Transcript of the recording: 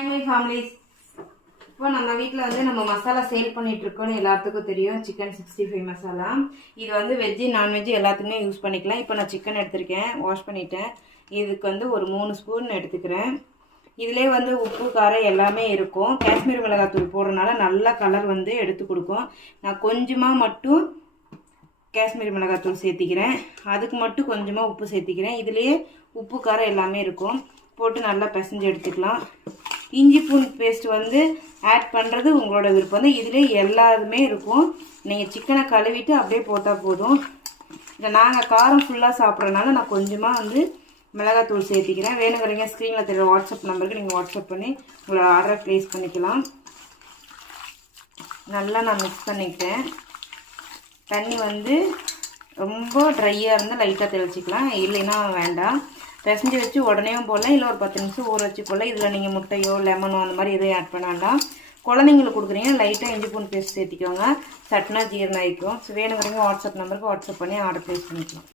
Hi my families. இப்போ நம்ம வீட்டில் வந்து நம்ம மசாலா சேல் பண்ணிகிட்ருக்கோன்னு எல்லாத்துக்கும் தெரியும். சிக்கன் 65 மசாலா. இது வந்து வெஜ்ஜு நான்வெஜ்ஜு எல்லாத்துக்குமே யூஸ் பண்ணிக்கலாம். இப்போ நான் சிக்கன் எடுத்திருக்கேன், வாஷ் பண்ணிட்டேன். இதுக்கு வந்து ஒரு 3 ஸ்பூன் எடுத்துக்கிறேன். இதிலே வந்து உப்பு காரம் எல்லாமே இருக்கும். காஷ்மீர் மிளகாத்தூள் போடுறதுனால நல்ல கலர் வந்து எடுத்து கொடுக்கும். நான் கொஞ்சமாக மட்டும் காஷ்மீர் மிளகாத்தூள் சேர்த்திக்கிறேன். அதுக்கு மட்டும் கொஞ்சமாக உப்பு சேர்த்திக்கிறேன். இதுலேயே உப்பு காரம் எல்லாமே இருக்கும். போட்டு நல்லா பிசைஞ்சு எடுத்துக்கலாம். இஞ்சி பூண்டு பேஸ்ட் வந்து ஆட் பண்ணுறது உங்களோட விருப்பம். வந்து இதிலே எல்லாருமே இருக்கும். நீங்கள் சிக்கனை கழுவிட்டு அப்படியே போட்டால் போதும். இதை நாங்கள் காரம் ஃபுல்லாக சாப்பிட்றதுனால நான் கொஞ்சமாக வந்து மிளகாத்தூள் சேர்த்திக்கிறேன். வேணுங்கிறீங்க ஸ்க்ரீனில் தெரியுற வாட்ஸ்அப் நம்பருக்கு நீங்கள் வாட்ஸ்அப் பண்ணி உங்களோட ஆர்டரை ப்ளேஸ் பண்ணிக்கலாம். நல்லா நான் மிக்ஸ் பண்ணிக்கிட்டேன். தண்ணி வந்து ரொம்ப ட்ரையாக இருந்தால் லைட்டாக தெளிச்சிக்கலாம், இல்லைன்னா வேண்டாம். பிசைஞ்சு வச்சு உடனேயும் போடலாம், இல்லை ஒரு 10 நிமிஷம் ஊற வச்சு போடலாம். இதில் நீங்கள் முட்டையோ லெமனோ அந்த மாதிரி எதுவும் ஆட் பண்ண வேண்டாம். குழந்தைங்களுக்கு கொடுக்குறீங்க லைட்டாக இஞ்சி பூண்டு பேஸ்ட் சேர்த்திக்கோங்க. சட்னா ஜீரணம் ஆகிக்கும். ஸோ வேணுங்கிறீங்க வாட்ஸ்அப் நம்பருக்கு வாட்ஸ்அப் பண்ணி ஆர்டர் ப்ளேஸ் பண்ணிக்கலாம்.